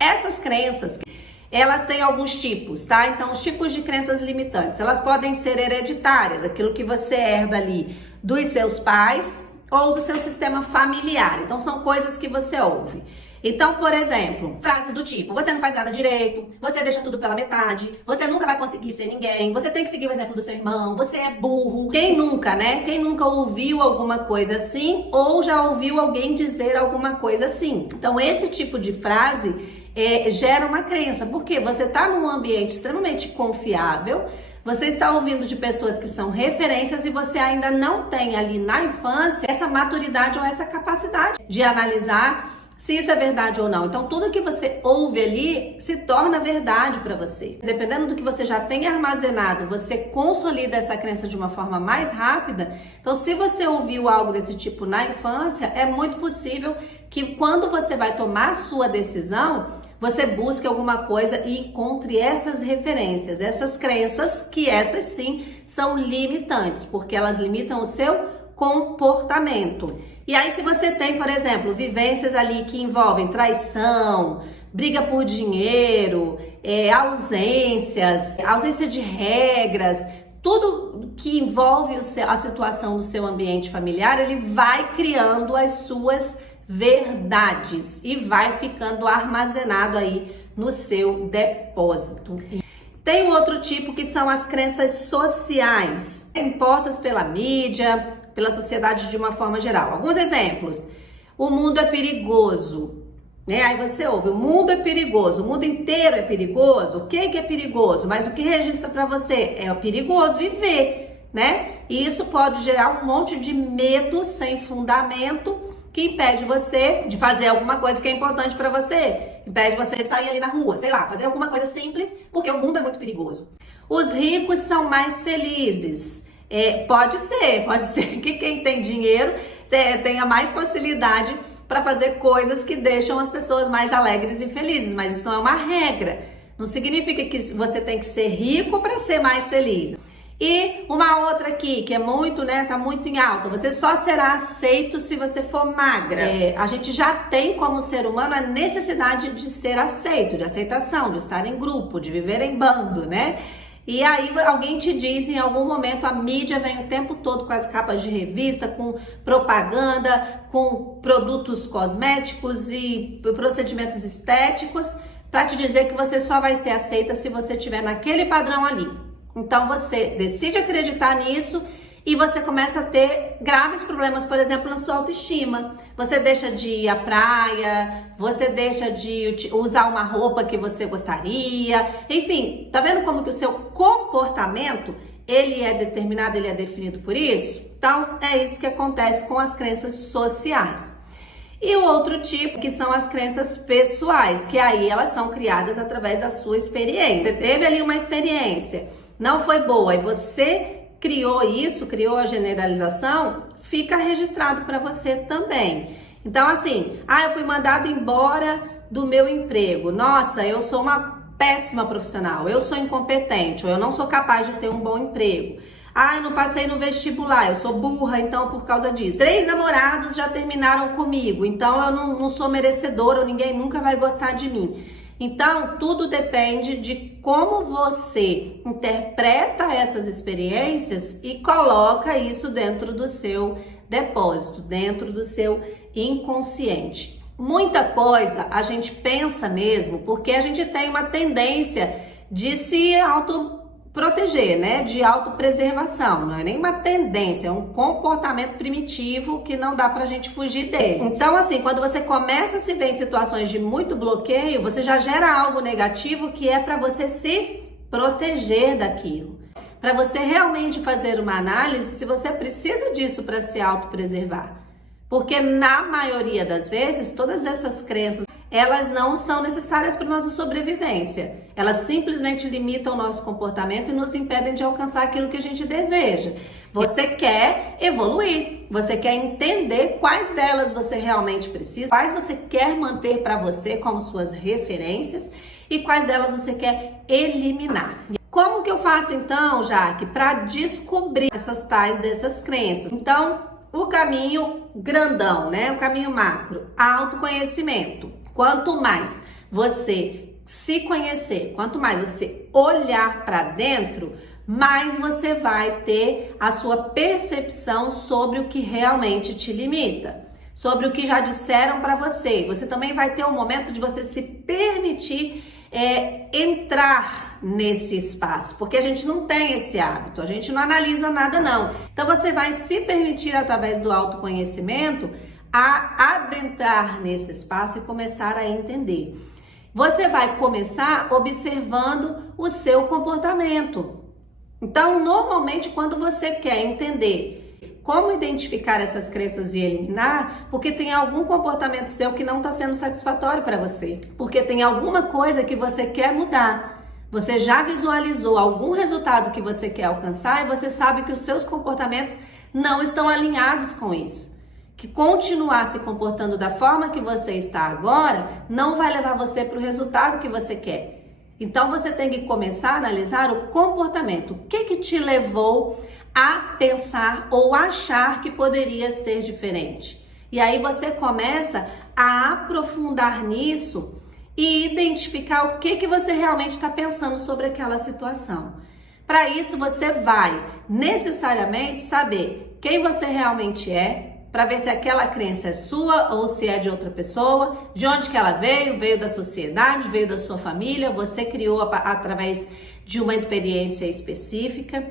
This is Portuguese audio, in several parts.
Essas crenças, elas têm alguns tipos, tá? Então, os tipos de crenças limitantes, elas podem ser hereditárias, aquilo que você herda ali dos seus pais ou do seu sistema familiar. Então, são coisas que você ouve. Então, por exemplo, frases do tipo: você não faz nada direito, você deixa tudo pela metade, você nunca vai conseguir ser ninguém, você tem que seguir o exemplo do seu irmão, você é burro. Quem nunca, né? Quem nunca ouviu alguma coisa assim ou já ouviu alguém dizer alguma coisa assim? Então, esse tipo de frase gera uma crença, porque você está num ambiente extremamente confiável, você está ouvindo de pessoas que são referências e você ainda não tem ali na infância essa maturidade ou essa capacidade de analisar se isso é verdade ou não. Então, tudo que você ouve ali se torna verdade para você. Dependendo do que você já tem armazenado, você consolida essa crença de uma forma mais rápida. Então, se você ouviu algo desse tipo na infância, é muito possível que quando você vai tomar a sua decisão, você busque alguma coisa e encontre essas referências, essas crenças, que essas sim são limitantes, porque elas limitam o seu comportamento. E aí, se você tem, por exemplo, vivências ali que envolvem traição, briga por dinheiro, ausência de regras, tudo que envolve a situação do seu ambiente familiar, ele vai criando as suas verdades e vai ficando armazenado aí no seu depósito. Tem um outro tipo que são as crenças sociais, impostas pela mídia, pela sociedade de uma forma geral. Alguns exemplos: o mundo é perigoso, né? Aí você ouve: o mundo é perigoso, o mundo inteiro é perigoso. O que é perigoso? Mas o que registra para você? É perigoso viver, né? E isso pode gerar um monte de medo sem fundamento, que impede você de fazer alguma coisa que é importante para você, impede você de sair ali na rua, sei lá, fazer alguma coisa simples, porque o mundo é muito perigoso. Os ricos são mais felizes. Pode ser que quem tem dinheiro tenha mais facilidade para fazer coisas que deixam as pessoas mais alegres e felizes, mas isso não é uma regra. Não significa que você tem que ser rico para ser mais feliz. E uma outra aqui, que é muito, né, tá muito em alta: você só será aceito se você for magra. A gente já tem como ser humano a necessidade de ser aceito, de aceitação, de estar em grupo, de viver em bando, né? E aí alguém te diz, em algum momento, a mídia vem o tempo todo com as capas de revista, com propaganda, com produtos cosméticos e procedimentos estéticos, para te dizer que você só vai ser aceita se você estiver naquele padrão ali. Então você decide acreditar nisso e você começa a ter graves problemas, por exemplo, na sua autoestima. Você deixa de ir à praia, você deixa de usar uma roupa que você gostaria. Enfim, tá vendo como que o seu comportamento, ele é determinado, ele é definido por isso? Então, é isso que acontece com as crenças sociais. E o outro tipo, que são as crenças pessoais, que aí elas são criadas através da sua experiência. Você teve ali uma experiência, não foi boa, e você criou isso, criou a generalização, fica registrado para você também. Então, assim, eu fui mandado embora do meu emprego. Nossa, eu sou uma péssima profissional, eu sou incompetente, ou eu não sou capaz de ter um bom emprego. Eu não passei no vestibular, eu sou burra, então, por causa disso. 3 namorados já terminaram comigo, então eu não sou merecedora, ou ninguém nunca vai gostar de mim. Então, tudo depende de como você interpreta essas experiências e coloca isso dentro do seu depósito, dentro do seu inconsciente. Muita coisa a gente pensa mesmo porque a gente tem uma tendência de se autoproteger, né? De autopreservação. Não é nem uma tendência, é um comportamento primitivo que não dá pra gente fugir dele. Então, assim, quando você começa a se ver em situações de muito bloqueio, você já gera algo negativo que é pra você se proteger daquilo. Para você realmente fazer uma análise se você precisa disso para se autopreservar. Porque na maioria das vezes, todas essas crenças, elas não são necessárias para nossa sobrevivência. Elas simplesmente limitam o nosso comportamento e nos impedem de alcançar aquilo que a gente deseja. Você quer evoluir, você quer entender quais delas você realmente precisa, quais você quer manter para você como suas referências e quais delas você quer eliminar. Como que eu faço então, Jaque, para descobrir essas tais dessas crenças? Então, o caminho grandão, né? O caminho macro, autoconhecimento. Quanto mais você se conhecer, quanto mais você olhar para dentro, mais você vai ter a sua percepção sobre o que realmente te limita, sobre o que já disseram para você. Você também vai ter um momento de você se permitir entrar nesse espaço, porque a gente não tem esse hábito, a gente não analisa nada não. Então você vai se permitir, através do autoconhecimento, a adentrar nesse espaço e começar a entender. Você vai começar observando o seu comportamento. Então, normalmente, quando você quer entender como identificar essas crenças e eliminar, porque tem algum comportamento seu que não está sendo satisfatório para você, porque tem alguma coisa que você quer mudar. Você já visualizou algum resultado que você quer alcançar e você sabe que os seus comportamentos não estão alinhados com isso. Que continuar se comportando da forma que você está agora não vai levar você para o resultado que você quer. Então você tem que começar a analisar o comportamento. O que te levou a pensar ou achar que poderia ser diferente? E aí você começa a aprofundar nisso e identificar o que você realmente está pensando sobre aquela situação. Para isso você vai necessariamente saber quem você realmente é, para ver se aquela crença é sua ou se é de outra pessoa, de onde que ela veio da sociedade, veio da sua família, você criou através de uma experiência específica.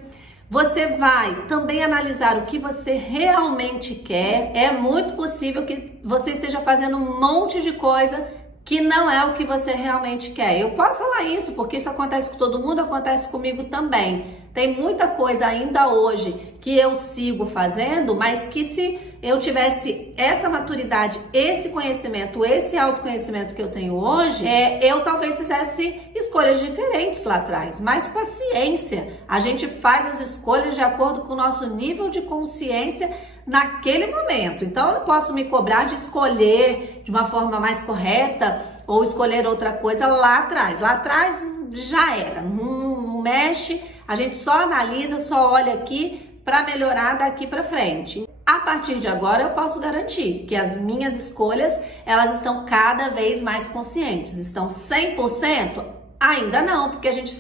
Você vai também analisar o que você realmente quer. É muito possível que você esteja fazendo um monte de coisa que não é o que você realmente quer. Eu posso falar isso porque isso acontece com todo mundo, acontece comigo também. Tem muita coisa ainda hoje que eu sigo fazendo, mas que se eu tivesse essa maturidade, esse conhecimento, esse autoconhecimento que eu tenho hoje, eu talvez fizesse escolhas diferentes lá atrás. Mas paciência, a gente faz as escolhas de acordo com o nosso nível de consciência naquele momento. Então eu não posso me cobrar de escolher de uma forma mais correta ou escolher outra coisa lá atrás. Lá atrás já era, não mexe, a gente só analisa, só olha aqui para melhorar daqui para frente. A partir de agora eu posso garantir que as minhas escolhas, elas estão cada vez mais conscientes. Estão 100%? Ainda não, porque a gente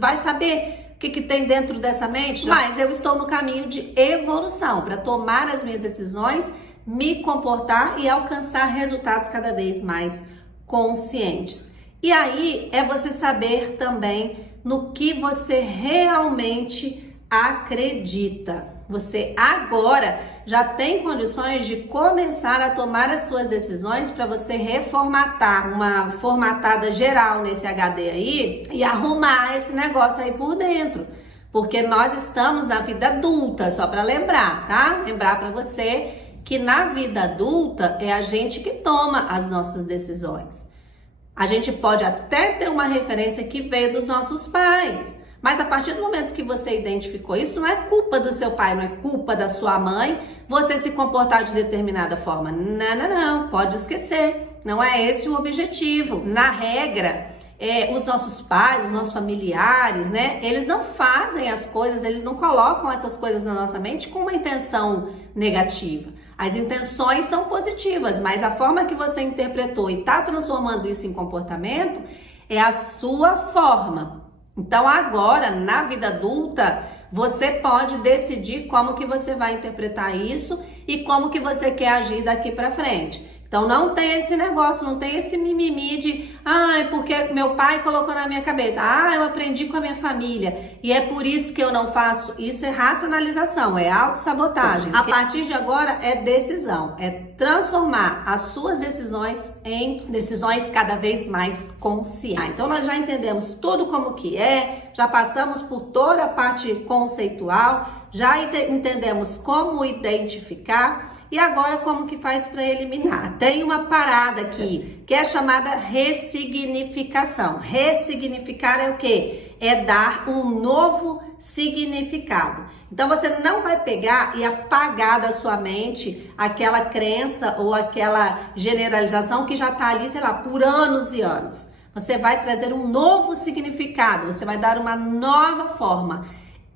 vai saber o que tem dentro dessa mente, mas eu estou no caminho de evolução para tomar as minhas decisões, me comportar e alcançar resultados cada vez mais conscientes. E aí é você saber também no que você realmente acredita. Você agora já tem condições de começar a tomar as suas decisões para você reformatar, uma formatada geral nesse HD aí e arrumar esse negócio aí por dentro. Porque nós estamos na vida adulta, só para lembrar, tá? Lembrar para você que na vida adulta é a gente que toma as nossas decisões. A gente pode até ter uma referência que veio dos nossos pais, mas a partir do momento que você identificou isso, não é culpa do seu pai, não é culpa da sua mãe você se comportar de determinada forma. Não, pode esquecer. Não é esse o objetivo. Na regra, os nossos pais, os nossos familiares, né? Eles não fazem as coisas, eles não colocam essas coisas na nossa mente com uma intenção negativa. As intenções são positivas, mas a forma que você interpretou e está transformando isso em comportamento é a sua forma. Então agora, na vida adulta, você pode decidir como que você vai interpretar isso e como que você quer agir daqui para frente. Então não tem esse negócio, não tem esse mimimi de porque meu pai colocou na minha cabeça, eu aprendi com a minha família e é por isso que eu não faço. Isso é racionalização, é autossabotagem. A partir de agora é decisão, é transformar as suas decisões em decisões cada vez mais conscientes. Então nós já entendemos tudo como que já passamos por toda a parte conceitual, já entendemos como identificar. E agora como que faz para eliminar? Tem uma parada aqui que é chamada ressignificação. Ressignificar é o quê? É dar um novo significado. Então você não vai pegar e apagar da sua mente aquela crença ou aquela generalização que já está ali, sei lá, por anos e anos. Você vai trazer um novo significado, você vai dar uma nova forma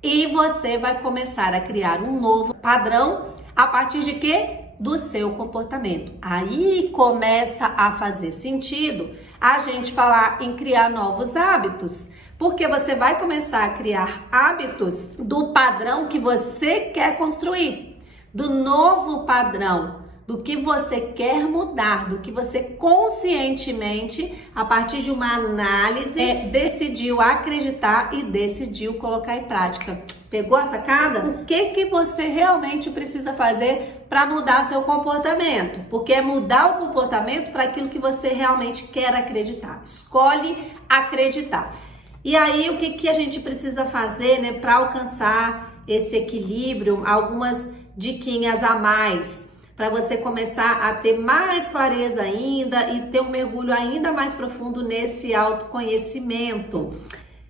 e você vai começar a criar um novo padrão. A partir de quê? Do seu comportamento. Aí começa a fazer sentido a gente falar em criar novos hábitos. Porque você vai começar a criar hábitos do padrão que você quer construir, do novo padrão, do que você quer mudar, do que você conscientemente, a partir de uma análise, decidiu acreditar e decidiu colocar em prática. Pegou a sacada? O que você realmente precisa fazer para mudar seu comportamento? Porque é mudar o comportamento para aquilo que você realmente quer acreditar. Escolhe acreditar. E aí, o que a gente precisa fazer, né, para alcançar esse equilíbrio? Algumas diquinhas a mais, para você começar a ter mais clareza ainda e ter um mergulho ainda mais profundo nesse autoconhecimento.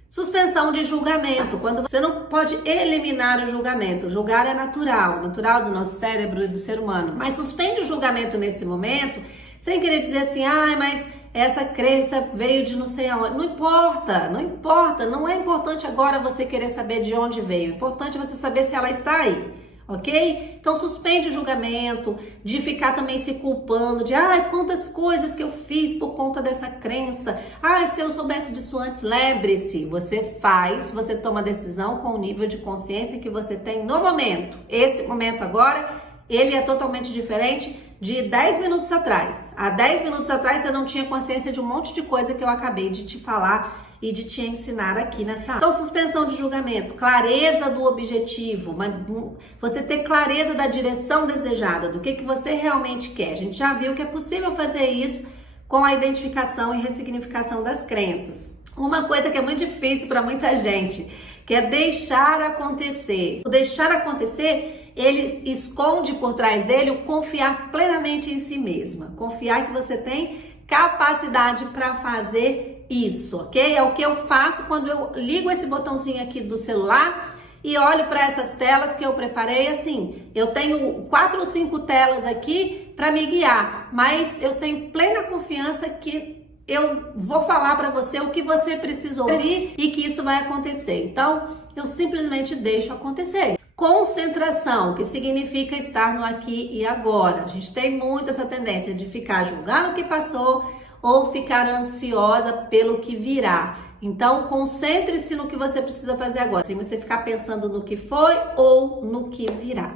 Suspensão de julgamento, quando você não pode eliminar o julgamento. Julgar é natural do nosso cérebro e do ser humano. Mas suspende o julgamento nesse momento, sem querer dizer assim, mas essa crença veio de não sei aonde. Não importa, não é importante agora você querer saber de onde veio. O importante é você saber se ela está aí. Ok? Então suspende o julgamento, de ficar também se culpando, de quantas coisas que eu fiz por conta dessa crença. Se eu soubesse disso antes, lembre-se, você toma decisão com o nível de consciência que você tem no momento. Esse momento agora, ele é totalmente diferente de 10 minutos atrás. Há 10 minutos atrás você não tinha consciência de um monte de coisa que eu acabei de te falar e de te ensinar aqui nessa aula. Então, suspensão de julgamento, clareza do objetivo, você ter clareza da direção desejada, do que você realmente quer. A gente já viu que é possível fazer isso com a identificação e ressignificação das crenças. Uma coisa que é muito difícil para muita gente, que é deixar acontecer. O deixar acontecer, ele esconde por trás dele o confiar plenamente em si mesma. Confiar que você tem capacidade para fazer isso, ok? É o que eu faço quando eu ligo esse botãozinho aqui do celular e olho para essas telas que eu preparei. Assim, eu tenho 4 ou 5 telas aqui para me guiar, mas eu tenho plena confiança que eu vou falar para você o que você precisa ouvir e que isso vai acontecer. Então, eu simplesmente deixo acontecer. Concentração, que significa estar no aqui e agora. A gente tem muito essa tendência de ficar julgando o que passou ou ficar ansiosa pelo que virá. Então, concentre-se no que você precisa fazer agora, sem você ficar pensando no que foi ou no que virá.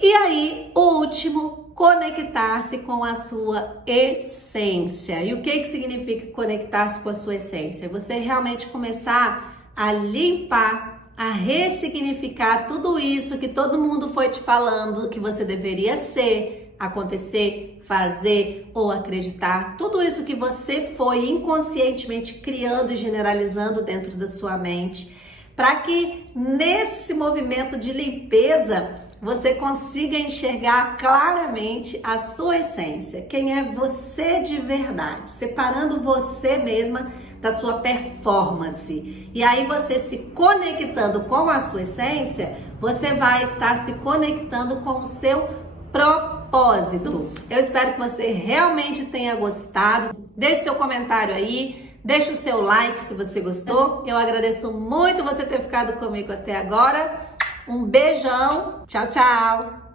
E aí, o último, conectar-se com a sua essência. E o que significa conectar-se com a sua essência? Você realmente começar a limpar, a ressignificar tudo isso que todo mundo foi te falando que você deveria ser, acontecer, fazer ou acreditar. Tudo isso que você foi inconscientemente criando e generalizando dentro da sua mente, para que nesse movimento de limpeza você consiga enxergar claramente a sua essência, quem é você de verdade, separando você mesma da sua performance. E aí você se conectando com a sua essência, você vai estar se conectando com o seu propósito. Eu espero que você realmente tenha gostado. Deixe seu comentário aí, deixe o seu like se você gostou. Eu agradeço muito você ter ficado comigo até agora. Um beijão. Tchau, tchau.